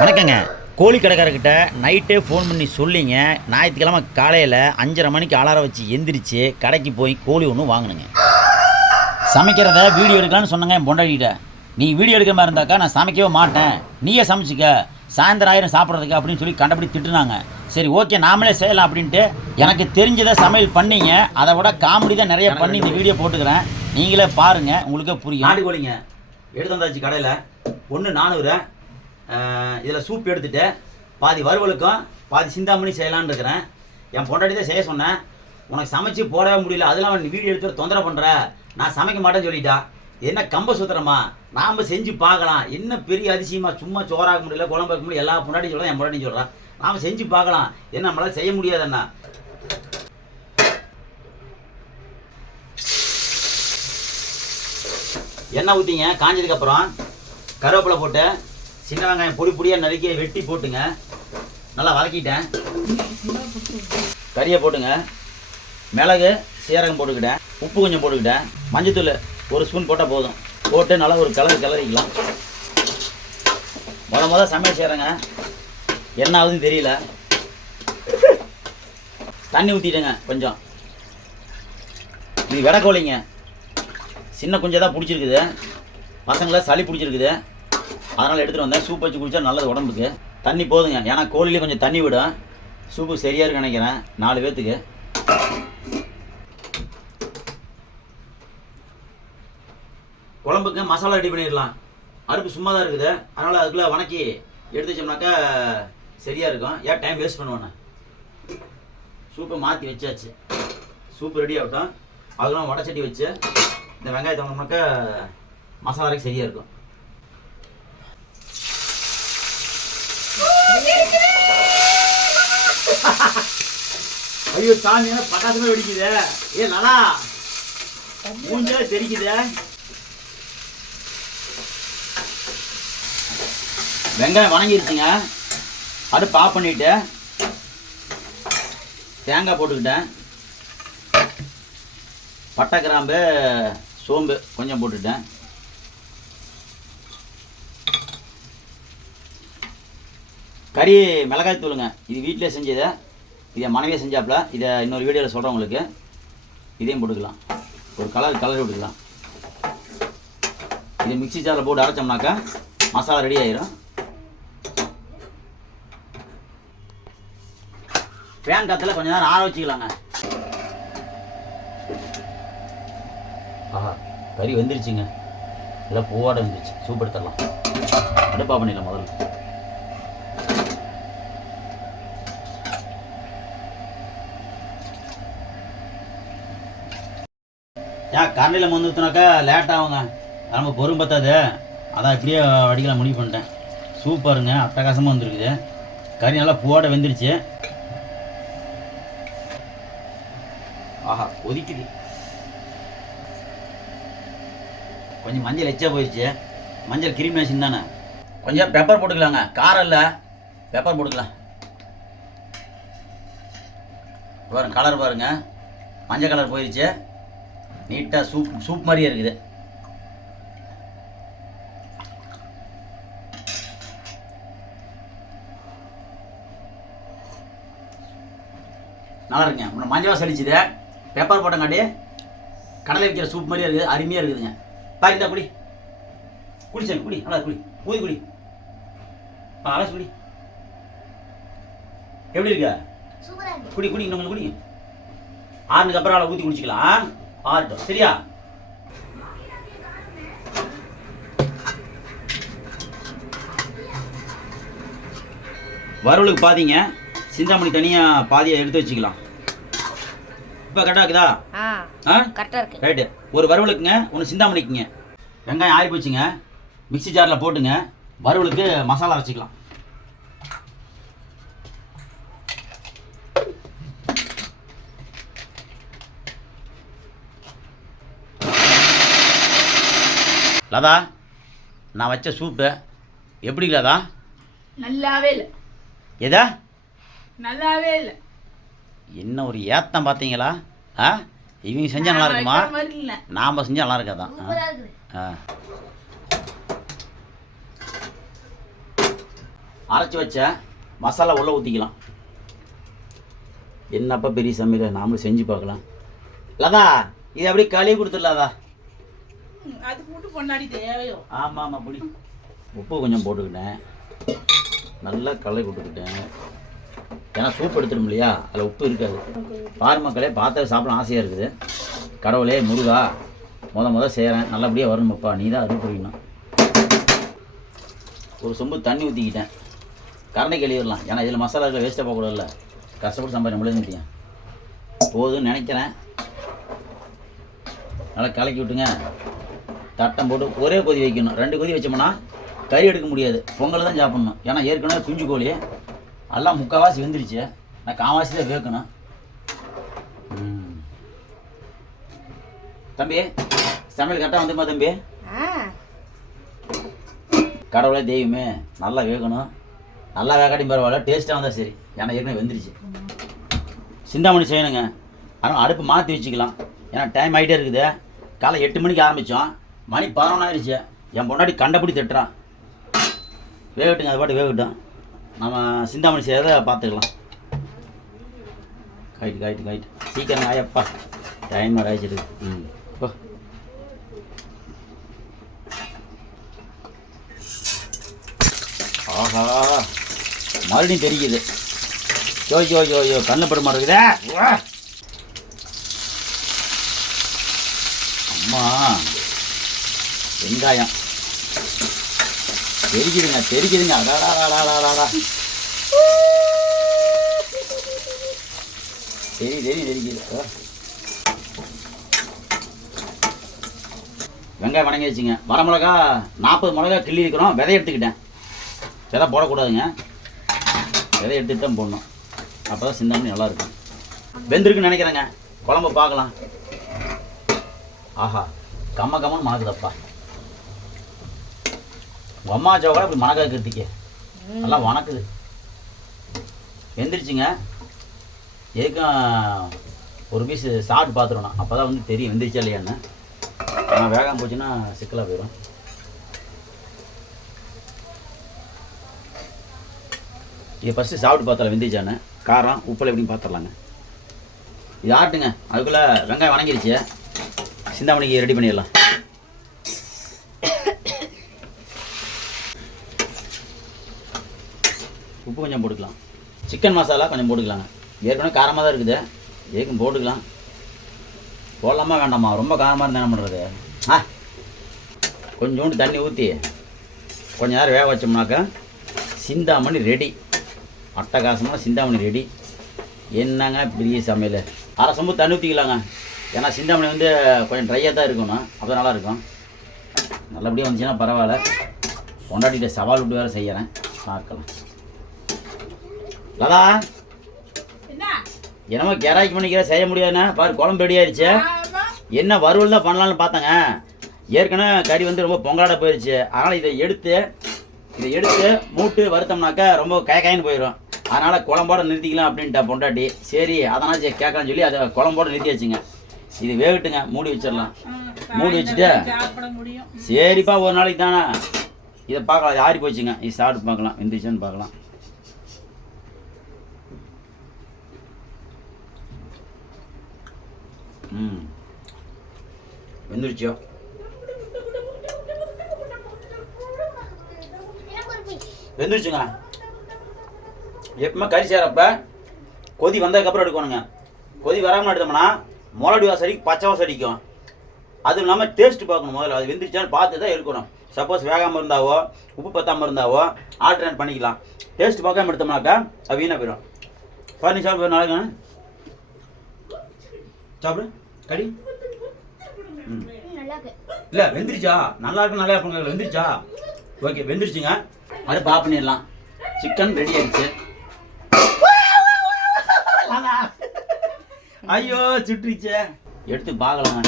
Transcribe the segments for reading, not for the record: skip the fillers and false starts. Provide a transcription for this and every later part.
வணக்கங்க. கோழி கடைக்காரர்கிட்ட நைட்டே ஃபோன் பண்ணி சொல்லிங்க, ஞாயிற்றுக்கிழமை காலையில் 5:30 மணிக்கு அலாரம் வச்சு எந்திரிச்சு கடைக்கு போய் கோழி ஒன்று வாங்கணுங்க. சமைக்கிறத வீடியோ எடுக்கலான்னு சொன்னங்க என் பொண்டாட்டிகிட்ட. நீ வீடியோ எடுக்கிற மாதிரி இருந்தாக்கா நான் சமைக்கவே மாட்டேன், நீயே சமைச்சிக்க, சாயந்தரம் ஆயிரம் சாப்பிட்றதுக்கு அப்படின்னு சொல்லி கண்டபடி திட்டுனாங்க. சரி ஓகே நாமளே செய்யலாம் அப்படின்ட்டு எனக்கு தெரிஞ்சதை சமையல் பண்ணிங்க. அதை விட காமெடி தான் நிறைய பண்ணி இந்த வீடியோ போட்டுக்கிறேன், நீங்களே பாருங்கள், உங்களுக்கே புரியும். நாட்டு கோழிங்க எடுத்து வந்தாச்சு கடையில். ஒன்று 400. இதில் சூப் எடுத்துகிட்டு பாதி வறுவலுக்கும் பாதி சிந்தாமணி செய்யலான்னு இருக்கிறேன். என் பொண்டாட்டி தான் செய்ய சொன்னேன். உனக்கு சமைச்சு போடவே முடியல, அதெல்லாம் நீ வீடியோ எடுத்து தொந்தரவு பண்ணுற, நான் சமைக்க மாட்டேன்னு சொல்லிட்டா. என்ன கம்ப சுத்திரமா, நாம் செஞ்சு பார்க்கலாம், என்ன பெரிய அதிசயமாக, சும்மா சோறாக்க முடியல, குழம்பு வைக்க முடியல, எல்லா பொண்டாட்டி சொல்கிறேன், என் பொண்டாட்டி சொல்கிறான். நாம் செஞ்சு பார்க்கலாம், என்ன நம்மளால் செய்ய முடியாதுண்ணா. எண்ணெய் ஊற்றிங்க, காஞ்சதுக்கப்புறம் கருவேப்பிலை போட்டு சின்ன வெங்காயம் பொடி பொடியாக நறுக்கி வெட்டி போட்டுங்க. நல்லா வதக்கிட்டேன். கறியை போட்டுங்க, மிளகு சீரகம் போட்டுக்கிட்டேன், உப்பு கொஞ்சம் போட்டுக்கிட்டேன், மஞ்சத்தூள் 1 ஸ்பூன் போட்டால் போதும். போட்டு நல்லா ஒரு கிளறிக்கலாம். முத சமையல் செய்கிறேங்க, என்ன ஆகுதுன்னு தெரியல. தண்ணி ஊற்றிட்டேங்க கொஞ்சம். இது விடக்கோழிங்க, சின்ன கொஞ்சம் தான் பிடிச்சிருக்குது, பசங்களை சளி பிடிச்சிருக்குது, அதனால் எடுத்துகிட்டு வந்தேன். சூப் வச்சு குடித்தா நல்லது உடம்புக்கு. தண்ணி போதுங்க, ஏன்னா கோழிலே கொஞ்சம் தண்ணி விடும். சூப்பு சரியாக இருக்குன்னு நினைக்கிறேன் 4 பேர்த்துக்கு. குழம்புக்கு மசாலா ரெடி பண்ணிடலாம். அடுப்பு சும்மா தான் இருக்குது, அதனால் அதுக்குள்ளே வணக்கி எடுத்து வச்சோம்னாக்கா சரியாக இருக்கும். ஏன் டைம் வேஸ்ட் பண்ணுவேண்ணே. சூப்பை மாற்றி வச்சாச்சு, சூப்பு ரெடி ஆகட்டும். அதெல்லாம் வடச்சட்டி வச்சு இந்த வெங்காயத்தை வாங்கினாக்கா மசாலா வரைக்கும் சரியாக இருக்கும். ஐயோ சாமி, பட்டாசுமே வெடிக்குது. ஏ நல்லா மூஞ்சே தெரிக்குது. வெங்காயம் வணங்கிருச்சுங்க. அடுப்பு ஆஃப் பண்ணிட்டு தேங்காய் போட்டுக்கிட்டேன். பட்டை கிராம்பு சோம்பு கொஞ்சம் போட்டுட்டேன். கறி மிளகாய் தூளுங்க, இது வீட்டிலே செஞ்சதை, இதை மனைவியே செஞ்சாப்புல. இதை இன்னொரு வீடியோவில் சொல்கிறேன் உங்களுக்கு. இதையும் போட்டுக்கலாம், ஒரு கலர் விட்டுக்கலாம். இதை மிக்ஸி ஜாரில் போட்டு அரைச்சோம்னாக்கா மசாலா ரெடி ஆயிரும். ஃபேன் காற்றுல கொஞ்சம் நேரம் ஆற வச்சுக்கலாங்க. ஆஹா, கறி வெந்துருச்சுங்க, இல்லை பூவாட வந்துருச்சு. சூப் எடுத்துடலாம். அடுப்பா பண்ணிடலாம் முதல்ல. ஏன் கரண்டியில் வந்துனாக்கா லேட் ஆகுங்க, நம்ம பொறும் பத்தாது, அதான் இப்படியே வடிக்கலாம் முடிவு பண்ணிட்டேன். சூப்பருங்க, அட்டகாசமாக வந்துருக்குது. கறி நல்லா பூவாட வெந்துருச்சு. ஆஹா கொதிக்குது. கொஞ்சம் மஞ்சள் எச்சா போயிடுச்சு. மஞ்சள் கிருமிநாசினி தானே. கொஞ்சம் பெப்பர் போட்டுக்கலாங்க, காரம் இல்லை, பெப்பர் போட்டுக்கலாம். பாருங்க கலர் பாருங்க, மஞ்சள் கலர் போயிடுச்சு. நீட்டாக சூப் மாதிரியே இருக்குது. நல்லா இருக்குங்க. மஞ்சள் வாசம் அடிச்சுது, பெப்பர் போட்டங்காட்டி கடலை வைக்கிற சூப் மாதிரியே இருக்குது, அருமையாக இருக்குதுங்க. பாருந்தா குடி, குடிச்சேன், குடி நல்லா குடி, ஊதி குடி, அலசி குடி. எப்படி இருக்க? குடி குடி, இன்னும் குடி. ஆறுனுக்கு அப்புறம் ஊற்றி குடிச்சிக்கலாம், ஆறட்டும் சரியா. வறுவலுக்கு பாதிங்க, சிந்தாமணி தனியாக பாதியை எடுத்து வச்சுக்கலாம். இப்போ கரெக்டாக இருக்குதா? கரெக்டாக இருக்கு. ரைட்டு. ஒரு வறுவலுக்குங்க, ஒன்று சிந்தாமணிக்குங்க. வெங்காயம் ஆறி போச்சுங்க, மிக்ஸி ஜாரில் போட்டுங்க. வறுவலுக்கு மசாலா அரைச்சிக்கலாம். லதா, நான் வச்ச சூப்பு எப்படி லதா? நல்லாவே இல்லை. எதா? நல்லாவே இல்லை. என்ன ஒரு ஏத்தம் பார்த்தீங்களா? இவங்க செஞ்சால் நல்லா இருக்குமா, நாம் செஞ்சால் நல்லா இருக்காதான்? அரைச்சி வச்ச மசாலா உள்ளே ஊற்றிக்கலாம். என்னப்பா பெரிய சமையல், நாமளும் செஞ்சு பார்க்கலாம். லதா இது அப்படியே கழுவி கொடுத்துடலாதா? அது போட்டு பொன்னாடி தேவையோ. ஆமாம் ஆமாம், புடி. உப்பு கொஞ்சம் போட்டுக்கிட்டேன், நல்லா கலரி கொடுத்துக்கிட்டேன். ஏன்னா சூப் எடுத்துடும் இல்லையா, அதில் உப்பு இருக்காது. பாரு மக்களே, பார்த்து சாப்பிட ஆசையாக இருக்குது. கடவுளே முருகா, முத செய்கிறேன், நல்லபடியாக வரணுமப்பா, நீ தான் அருள் புரியணும். ஒரு சொம்பு தண்ணி ஊற்றிக்கிட்டேன், கரண்டை கழுவிடலாம். ஏன்னா இதில் மசாலாக்களை வேஸ்ட்டாக போகக்கூடாதுல்ல, கஷ்டப்பட்டு சம்பாதி நம்மளே முடியும். போதுன்னு நினைக்கிறேன். நல்லா கலக்கி விட்டுங்க. தட்டம் போட்டு ஒரே கொதி வைக்கணும். 2 கொதி வச்சோம்னா கறி எடுக்க முடியாது, பொங்கல் தான் சாப்பிட்ணும். ஏன்னா ஏற்கனவே குஞ்சு கோழி எல்லாம் முக்கால்வாசி வெந்துருச்சு, நான் கால்வாசி தான் வேக்கணும். தம்பி சமையல் கரெக்டாக வந்துமா தம்பி? கடவுளே தெய்வமே, நல்லா வேகணும். நல்லா வேகாட்டி பரவாயில்ல, டேஸ்ட்டாக வந்தால் சரி. ஏன்னா ஏற்கனவே வெந்துருச்சு. சிந்தாமணி செய்யணுங்க, ஆனால் அடுப்பு மாற்றி வச்சுக்கலாம். ஏன்னா டைம் ஆகிட்டே இருக்குது. காலை 8 மணிக்கு ஆரம்பித்தோம், மணி 11 ஆயிடுச்சு. என் பொண்டாடி கண்டபடி தட்டுறான். வேகட்டுங்க, அது பாட்டு வேகட்டும். நம்ம சிந்தாமணி செய்யறதை பார்த்துக்கலாம். கைட்டு சீக்கிரம் ஆயப்பா, டைம் ஆயிடுச்சு. இப்போ ஆஹா, மறுபடியும் தெரியுது. யோ கண்ணில் பட மாட்டேங்குதே. அம்மா, வெங்காயம் தெரிக்குதுங்க. அடாடாடாடாடா, தெரிக்குது. வெங்காயம் வணங்கி வச்சுங்க. வரமிளகா 40 மிளகா கிள்ளி இருக்கிறோம். விதை எடுத்துக்கிட்டேன். விதை போடக்கூடாதுங்க, விதை எடுத்துகிட்டு தான் போடணும். அப்போ தான் சிந்தாமணி நல்லாயிருக்கும். வெந்திருக்குன்னு நினைக்கிறேங்க. குழம்பு பார்க்கலாம். ஆஹா, கம்மன்னு மணக்குதப்பா. அம்மா சோக்கா இப்படி மணக்காக்கிறதுக்கே நல்லா வணக்குது. வெந்துருச்சுங்க. எதுக்கும் ஒரு பீஸ் சாப்பிட்டு பார்த்துருவோம், அப்போ தான் வந்து தெரியும் வெந்துருச்சா இல்லையான்னு. ஆனால் வேகாமல் போச்சுன்னா சிக்கலாக போயிடும். இதை ஃபஸ்ட்டு சாப்பிட்டு பார்த்தால வெந்துருச்சான்னு. காரம் உப்பில் எப்படின்னு பார்த்துடலாங்க. இது ஆட்டுங்க. அதுக்குள்ளே வெங்காயம் வணங்கிருச்சு, சிந்தாமணிக்கு ரெடி பண்ணிடலாம். உப்பு கொஞ்சம் போட்டுக்கலாம். சிக்கன் மசாலா கொஞ்சம் போட்டுக்கலாங்க. ஏற்கனவே காரமாக தான் இருக்குது, ஏற்கும் போட்டுக்கலாம். போடலாமா வேண்டாமா? ரொம்ப காரமாக இருந்தால் என்ன பண்ணுறது? கொஞ்சோண்டு தண்ணி ஊற்றி கொஞ்சம் நேரம் வேக வச்சோம்னாக்கா சிந்தாமணி ரெடி. அட்டகாசமான சிந்தாமணி ரெடி. என்னங்க பெரிய சமையல். அரை சொம்பு தண்ணி ஊற்றிக்கலாங்க. ஏன்னா சிந்தாமணி வந்து கொஞ்சம் ட்ரையாக தான் இருக்கணும், அப்போ நல்லாயிருக்கும். நல்லபடியாக வந்துச்சுன்னா பரவாயில்ல. கொண்டாடிட்ட சவால் விட்டு வேறு செய்கிறேன், பார்க்கலாம். லதா, என்னமோ கிராக்கி பண்ணிக்கிற செய்ய முடியாதுண்ணா. பாரு, குழம்பு ரெடி ஆயிடுச்சு. என்ன வறுவல் தான் பண்ணலான்னு பார்த்தேங்க. ஏற்கனவே கறி வந்து ரொம்ப பொங்கலாட போயிடுச்சு. அதனால் இதை எடுத்து மூட்டு வறுத்தோம்னாக்கா ரொம்ப காயின்னு போயிடும். அதனால் குழம்போட நிறுத்திக்கலாம் அப்படின்ட்டா பொண்டாட்டி. சரி, அதனால் கேட்கலான்னு சொல்லி அதை குழம்போட நிறுத்தி வச்சுங்க. இது வேகட்டுங்க, மூடி வச்சிடலாம். மூடி வச்சுட்டு சரிப்பா, ஒரு நாளைக்கு தானே இதை பார்க்கலாம். இது ஆறி போச்சுங்க, இது சாப்பிட்டு பார்க்கலாம் வெந்துருச்சான்னு பார்க்கலாம். வெந்துருச்சோ? வெந்துருச்சுங்க. எப்பவுமே கறி செய்கிறப்ப கொதி வந்ததுக்கப்புறம் எடுக்கணுங்க. கொதி வராமல் எடுத்தோம்னா மிளகாடி வாசம் அடிக்கும், பச்சை வாசம் அடிக்கும். அதுவும் இல்லாமல் டேஸ்ட்டு பார்க்கணும். முதல்ல அது வெந்துருச்சான்னு பார்த்து தான் எடுக்கணும். சப்போஸ் வேகாமல் இருந்தாவோ உப்பு பத்தாமல் இருந்தாவோ ஆல்டர்னேட் பண்ணிக்கலாம். டேஸ்ட் பார்க்காம எடுத்தோம்னாக்கா அது வீணாக போயிடும். பாருங்க, சாப்பிடு நாளைக்கு சாப்பிடு கடி. இல்லை வெந்துருச்சா? நல்லா இருக்கு, நல்லா இருப்பாங்க. வெந்துருச்சா? ஓகே, வெந்துருச்சுங்க. அடுப்பு ஆஃப் பண்ணிடலாம். சிக்கன் ரெடி ஆயிடுச்சு. ஐயோ சுட்டுருச்சே, எடுத்து பார்க்கலாங்க.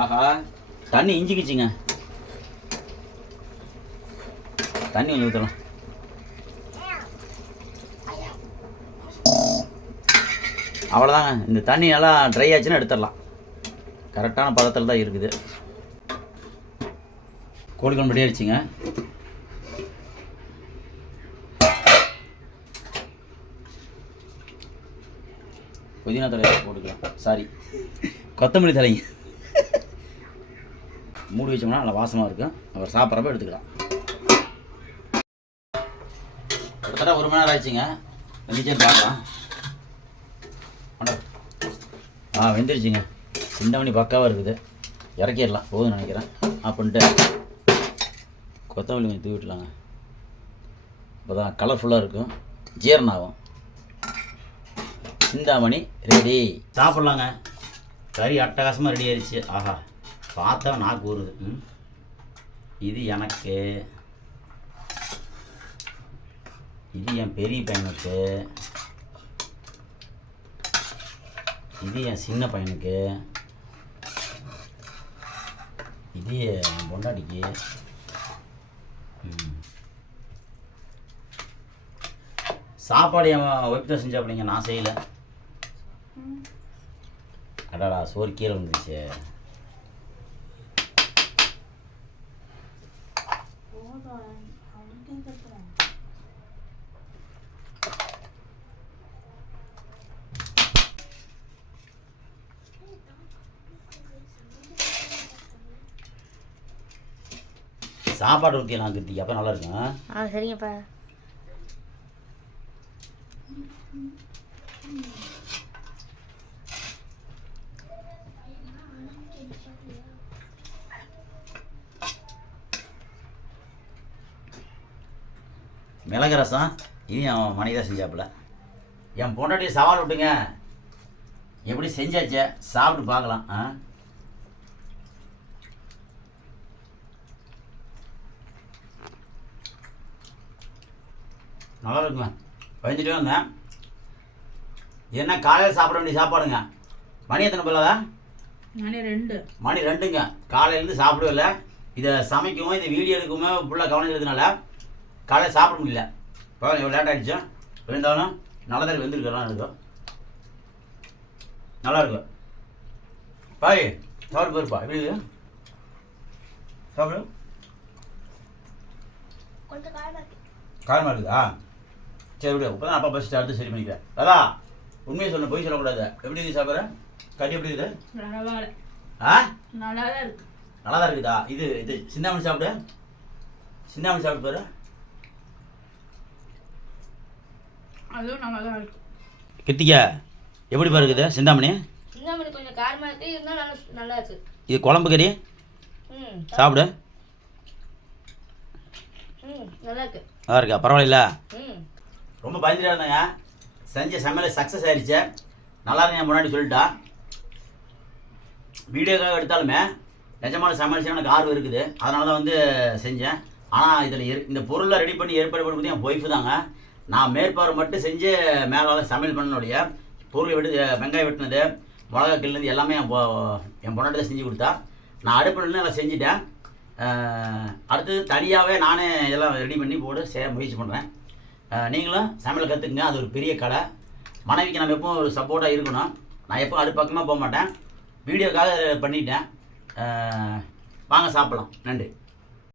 ஆஹா, தண்ணி இஞ்சிக்கிச்சுங்க. தண்ணி கொஞ்சம் ஊற்றலாம். அவ்வளோதாங்க. இந்த தண்ணி நல்லா ட்ரை ஆச்சுன்னா எடுத்துடலாம். கரெக்டான பதத்தில் தான் இருக்குது. கோழி குழம்பு ரெடி ஆயிடுச்சுங்க. புதினா தலையை போட்டுக்கலாம், சாரி கொத்தமல்லி தலைங்க. மூடி வச்சோம்னா நல்லா வாசமாக இருக்கும். அவர் சாப்பிட்றப்ப எடுத்துக்கலாம். கிட்டத்தட்ட 1 மணி நேரம் ஆயிடுச்சுங்க. வெந்துச்சேன்னு பார்க்கலாம். வெந்துருச்சுங்க. சிந்தாமணி பக்காவாக இருக்குது. இறக்கிடலாம் போதும்னு நினைக்கிறேன். அப்படின்ட்டு கொத்தமல்லி கொஞ்சம் தூவி விட்டுலாங்க. இப்போ தான் கலர்ஃபுல்லாக இருக்கும், ஜீரணம் ஆகும். சிந்தாமணி ரெடி, சாப்பிட்லாங்க. கறி அட்டகாசமாக ரெடி ஆயிடுச்சு. ஆஹா, பார்த்தா நாக்கு ஊறுது. இது எனக்கு, இது என் பெரிய பையனுக்கு, இது என் சின்ன பையனுக்கு, இது என் பொண்டாட்டிக்கு. சாப்பாடு என் ஒய்ஃப் தான் செஞ்சாப்பிடிங்க, நான் செய்யலை. அடாடா, சோறு கீழே வந்துருச்சு. சாப்பாடு ஊற்றியெல்லாம் கிருத்திக்கு, அப்போ நல்லா இருக்கும். சரிங்கப்பா. மிளகு ரசம் இனி அவன் மணி தான் செஞ்சாப்புல. என் பொண்டாட்டியை சவால் விட்டுங்க, எப்படி செஞ்சாச்சே சாப்பிட்டு பார்க்கலாம். நல்லா இருக்குங்க. பயந்துட்டே வந்தேன். என்ன காலையில் சாப்பிட வேண்டிய சாப்பாடுங்க. மணி எத்தனை பிள்ளைதா? மணி 2ங்க. காலையிலேருந்து சாப்பிடவே இல்லை. இதை சமைக்கவும் இந்த வீடியோ எடுக்கவுமே ஃபுல்லாக கவனம் இருக்கிறதுனால காலையில் சாப்பிட முடியல. இப்போ எவ்வளோ லேட் ஆகிடுச்சு. இருந்தாலும் நல்லா தான் வெந்திருக்கலாம். இருக்கும், நல்லா இருக்கும். பாய் சாப்பிட்டு போயிருப்பா. எப்படி இருக்குது சாப்பிடு? காரமாக இருக்குதா? சரி விடு. இப்போ தான் அப்பா பஸ் அடுத்து சரி பண்ணிக்கிறேன். அதான் உண்மையை சொன்ன, போய் சொல்லக்கூடாது. எப்படி இருக்குது சாப்பிட்ற? கறி எப்படி இருக்குது? நல்லா தான் இருக்குதா? இது இது சிந்தாமணி சாப்பிடு. சிந்தாமணி சாப்பிட்டு பாரு. அதுவும் நல்லா தான் இருக்கு. கிருத்திகா எப்படி பாரு இருக்குது சிந்தாமணி? சிந்தாமணி கொஞ்சம் காரமாக இருக்கு, இருந்தாலும் நல்லா இருக்கு. இது குழம்பு கறி சாப்பிடு. நல்லா இருக்கு. நல்லா இருக்கா? பரவாயில்ல. ரொம்ப பயந்துட்டே இருந்தாங்க. செஞ்ச சமையல் சக்ஸஸ் ஆயிடுச்சு. நல்லா இருக்கு. என் முன்னாடி சொல்லிட்டா. வீடியோக்காக எடுத்தாலுமே நிஜமான சமையல் செய்ய எனக்கு ஆர்வம் இருக்குது. அதனால தான் வந்து செஞ்சேன். ஆனால் இதில் இந்த பொருளை ரெடி பண்ணி ஏற்பாடு பண்ணி என் ஒய்ஃபு தாங்க. நான் மேற்பார்வை மட்டும் செஞ்சு மேலே சமையல் பண்ணனுடைய பொருளை வெங்காயம் வெட்டினது, மிளகா கிள்ளினது எல்லாமே என் பொண்ணாட்டி தான் செஞ்சு கொடுத்தா. நான் அடுப்பில் நல்லா செஞ்சுட்டேன். அடுத்தது தனியாகவே நானே இதெல்லாம் ரெடி பண்ணி போட்டு செய்ய முயற்சி பண்ணுறேன். நீங்களும் சமையல் கற்றுக்குங்க. அது ஒரு பெரிய கலை. மனைவிக்கு நம்ம எப்பவும் ஒரு சப்போர்ட்டாக இருக்கணும். நான் எப்போ அடுப்பக்கமாக போக மாட்டேன். வீடியோக்காக பண்ணிட்டேன். வாங்க சாப்பிட்லாம். நன்றி.